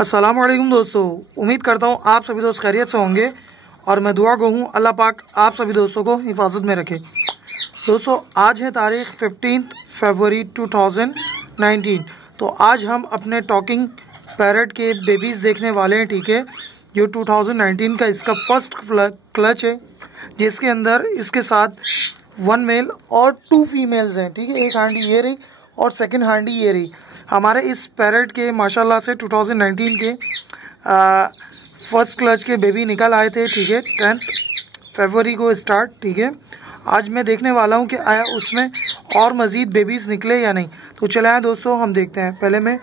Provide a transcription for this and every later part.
अस्सलामुअलैकुम दोस्तों, उम्मीद करता हूँ आप सभी दोस्त खैरियत से होंगे और मैं दुआ गो हूँ अल्लाह पाक आप सभी दोस्तों को हिफाजत में रखे। दोस्तों आज है तारीख़ 15 फरवरी 2019। तो आज हम अपने टॉकिंग पैरट के बेबीज़ देखने वाले हैं, ठीक है, जो 2019 का इसका फर्स्ट क्लच है, जिसके अंदर इसके साथ 1 मेल और 2 फीमेल्स हैं, ठीक है। एक हांडी ये रही और सेकंड हांडी ये रही। हमारे इस पैरट के माशाल्लाह से 2019 के फर्स्ट क्लच के बेबी निकल आए थे, ठीक है, 10 फरवरी को स्टार्ट, ठीक है। आज मैं देखने वाला हूं कि आया उसमें और मज़ीद बेबीज़ निकले या नहीं। तो चले आए दोस्तों, हम देखते हैं। पहले मैं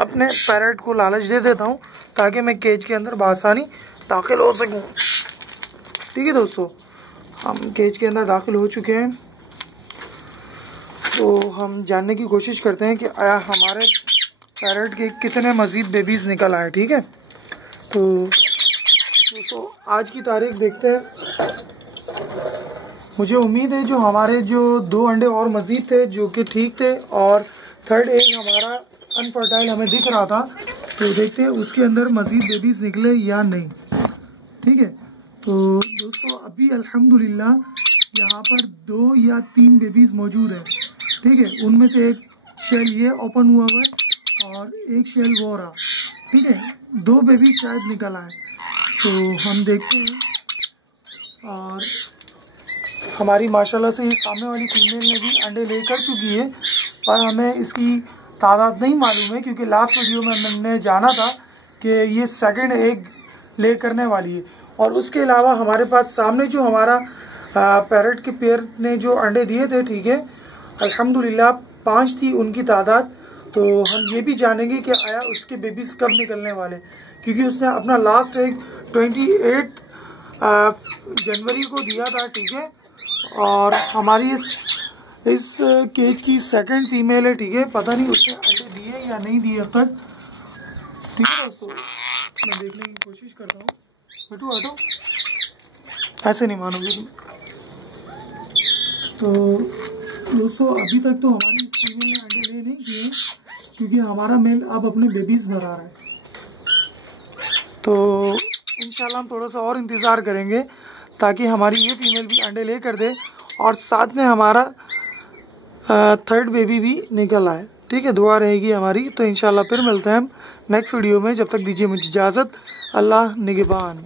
अपने पैरट को लालच दे देता हूं ताकि मैं केज के अंदर बआसानी दाखिल हो सकूं, ठीक है। दोस्तों हम केज के अंदर दाखिल हो चुके हैं, तो हम जानने की कोशिश करते हैं कि आया हमारे पैरट के कितने मज़ीद बेबीज़ निकल आए, ठीक है। तो दोस्तों आज की तारीख देखते हैं। मुझे उम्मीद है जो हमारे जो 2 अंडे और मज़ीद थे जो कि ठीक थे, और थर्ड एग हमारा अनफर्टाइल हमें दिख रहा था, तो देखते हैं उसके अंदर मज़ीद बेबीज़ निकले या नहीं, ठीक है। तो दोस्तों अभी अल्हम्दुलिल्लाह यहाँ पर 2 या 3 बेबीज़ मौजूद हैं, ठीक है। उनमें से एक शेल ये ओपन हुआ है और एक शेल वो रहा, ठीक है। 2 बेबी शायद निकल आए, तो हम देखते हैं। और हमारी माशाल्लाह से सामने वाली फीमेल ने भी अंडे ले कर चुकी है, पर हमें इसकी तादाद नहीं मालूम है, क्योंकि लास्ट वीडियो में मैंने जाना था कि ये सेकंड एग ले करने वाली है। और उसके अलावा हमारे पास सामने जो हमारा पैरट के पेयर ने जो अंडे दिए थे, ठीक है, अल्हम्दुलिल्लाह 5 थी उनकी तादाद। तो हम ये भी जानेंगे कि आया उसके बेबीज़ कब निकलने वाले, क्योंकि उसने अपना लास्ट एग 28 जनवरी को दिया था, ठीक है। और हमारी इस केज की सेकंड फीमेल है, ठीक है। पता नहीं उसने अंडे दिए या नहीं दिए अब तक, ठीक है। दोस्तों मैं देखने की कोशिश करता हूँ। हटो हटो, ऐसे नहीं मानोगे तुम। तो दोस्तों अभी तक तो हमारी इस फीमेल ने अंडे ले नहीं किए, क्योंकि हमारा मेल अब अपने बेबीज़ भरा रहा है। तो इंशाल्लाह हम थोड़ा सा और इंतज़ार करेंगे ताकि हमारी ये फीमेल भी अंडे ले कर दे और साथ में हमारा थर्ड बेबी भी निकल आए, ठीक है। दुआ रहेगी हमारी। तो इंशाल्लाह फिर मिलते हैं हम नेक्स्ट वीडियो में। जब तक दीजिए मुझे इजाज़त। अल्लाह निगहबान।